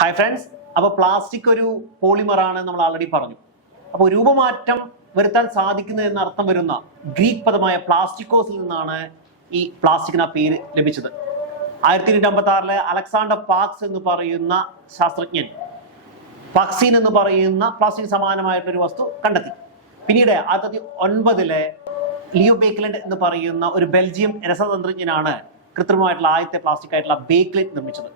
Hi friends അപ്പോൾ plastic ഒരു polymer ആണ് നമ്മൾ ആൾറെഡി പറഞ്ഞു. അപ്പോൾ രൂപമാറ്റം വരുത്താൻ സാധിക്കുന്നു എന്ന അർത്ഥം വരുന്ന ഗ്രീക്ക് പദമായ പ്ലാസ്റ്റിക്കോസിൽ നിന്നാണ് ഈ പ്ലാസ്റ്റിക്കിന് ആ പേര് ലഭിച്ചത്. ആയിരത്തി എണ്ണൂറ്റി അമ്പത്തി ആറിലെ അലക്സാണ്ടർ പാക്സ് എന്ന് പറയുന്ന ശാസ്ത്രജ്ഞൻ പാക്സിൻ എന്ന് പറയുന്ന പ്ലാസ്റ്റിക് സമാനമായിട്ടൊരു വസ്തു കണ്ടെത്തി. പിന്നീട് ആയിരത്തി ഒൻപതിലെ ലിയോ ബേക്ലൻഡ് എന്ന് പറയുന്ന ഒരു ബെൽജിയം രസതന്ത്രജ്ഞനാണ് കൃത്രിമമായിട്ടുള്ള ആദ്യത്തെ പ്ലാസ്റ്റിക് ആയിട്ടുള്ള ബേക്ക്ലെറ്റ് നിർമ്മിച്ചത്.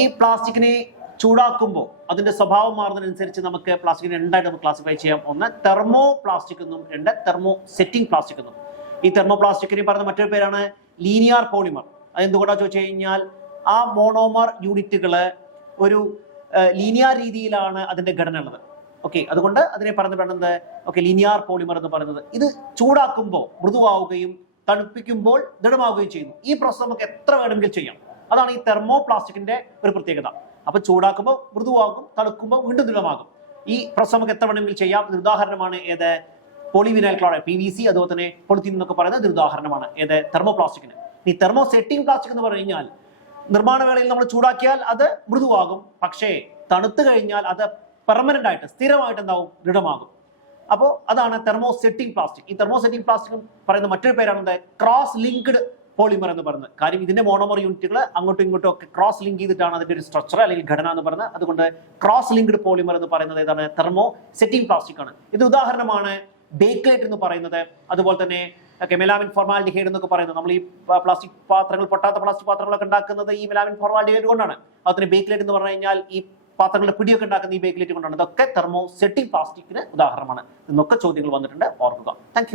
ഈ പ്ലാസ്റ്റിക്കിനെ ചൂടാക്കുമ്പോൾ അതിന്റെ സ്വഭാവം മാറുന്നതിനനുസരിച്ച് നമുക്ക് പ്ലാസ്റ്റിക്കിനെ രണ്ടായിട്ട് നമുക്ക് ക്ലാസിഫൈ ചെയ്യാം. ഒന്ന് തെർമോ പ്ലാസ്റ്റിക് എന്നും രണ്ട് തെർമോ സെറ്റിംഗ് പ്ലാസ്റ്റിക് എന്നും. ഈ തെർമോ പ്ലാസ്റ്റിക്കിനെ പറയുന്ന മറ്റൊരു പേരാണ് ലീനിയർ പോളിമർ അതെന്തുകൊണ്ടാണെന്ന് ചോദിച്ചു കഴിഞ്ഞാൽ ആ മോണോമർ യൂണിറ്റുകൾ ഒരു ലീനിയർ രീതിയിലാണ് അതിന്റെ ഘടന ഉള്ളത്. ഓക്കെ അതുകൊണ്ട് അതിനെ പറഞ്ഞു പറയുന്നത് ഓക്കെ ലീനിയർ പോളിമർ എന്ന് പറയുന്നത്. ഇത് ചൂടാക്കുമ്പോൾ മൃദുവാവുകയും തണുപ്പിക്കുമ്പോൾ ദൃഢമാവുകയും ചെയ്യുന്നു. ഈ പ്രോസസ് നമുക്ക് എത്ര വേണമെങ്കിലും ചെയ്യാം. അതാണ് ഈ തെർമോ പ്ലാസ്റ്റിക്കിന്റെ ഒരു പ്രത്യേകത. അപ്പൊ ചൂടാക്കുമ്പോൾ മൃദുവാകും തണുക്കുമ്പോൾ വീണ്ടും ദൃഢമാകും. ഈ പ്രോസസ് നമുക്ക് എത്ര വേണമെങ്കിൽ ചെയ്യാം. ഉദാഹരണമാണ് ഏത്? Polyvinyl chloride P V C അതുപോലെ തന്നെ പൊളിത്തീൻ എന്നൊക്കെ പറയുന്നത് ഒരു ഉദാഹരണമാണ് ഏത്? തെർമോ പ്ലാസ്റ്റിക്കിന് ഈ തെർമോ സെറ്റിംഗ് പ്ലാസ്റ്റിക് എന്ന് പറഞ്ഞു കഴിഞ്ഞാൽ നിർമ്മാണ വേളയിൽ നമ്മൾ ചൂടാക്കിയാൽ അത് മൃദുവാകും. പക്ഷേ തണുത്തു കഴിഞ്ഞാൽ അത് പെർമനന്റ് ആയിട്ട് സ്ഥിരമായിട്ട് എന്താവും? ദൃഢമാകും. അപ്പോൾ അതാണ് തെർമോ സെറ്റിംഗ് പ്ലാസ്റ്റിക് ഈ തെർമോ സെറ്റിംഗ് പ്ലാസ്റ്റിക് പറയുന്ന മറ്റൊരു പേരാണ് ക്രോസ് ലിങ്ക്ഡ് പോളിമർ എന്ന് പറയുന്നത് കാര്യം ഇതിന്റെ മോണോമർ യൂണിറ്റുകൾ അങ്ങോട്ടും ഇങ്ങോട്ടും ഒക്കെ ക്രോസ് ലിങ്ക് ചെയ്തിട്ടാണ് അതിന്റെ ഒരു സ്ട്രക്ചർ അല്ലെങ്കിൽ ഘടന എന്ന് പറയുന്നത് അതുകൊണ്ട് ക്രോസ് ലിങ്ക്ഡ് പോളിമർ എന്ന് പറയുന്നത് ഏതാണ്? തെർമോ സെറ്റിംഗ് പ്ലാസ്റ്റിക് ആണ്. ഇത് ഉദാഹരണമാണ് ബേക്ലേറ്റ് എന്ന് പറയുന്നത്. അതുപോലെ തന്നെ ഓക്കെ മെലാമിൻ ഫോർമാലിഡിഹൈഡ് എന്നൊക്കെ പറയുന്നത്. നമ്മൾ ഈ പ്ലാസ്റ്റിക് പാത്രങ്ങൾ പൊട്ടാത്ത പ്ലാസ്റ്റിക് പാത്രങ്ങളൊക്കെ ഉണ്ടാക്കുന്നത് ഈ മെലാമിൻ ഫോർമാലിഡിഹൈഡ് കൊണ്ടാണ്. അതുപോലെ ബേക്ലേറ്റ് എന്ന് പറഞ്ഞു കഴിഞ്ഞാൽ ഈ പാത്രങ്ങളുടെ പിടിയൊക്കെ ഉണ്ടാക്കുന്ന ഈ ബേക്ലേറ്റ് കൊണ്ടാണ്. ഇതൊക്കെ തെർമോ സെറ്റിംഗ് പ്ലാസ്റ്റിക്കിന് ഉദാഹരണമാണ്. എന്നൊക്കെ ചോദ്യങ്ങൾ വന്നിട്ടുണ്ട്. ഓർക്കുക. താങ്ക്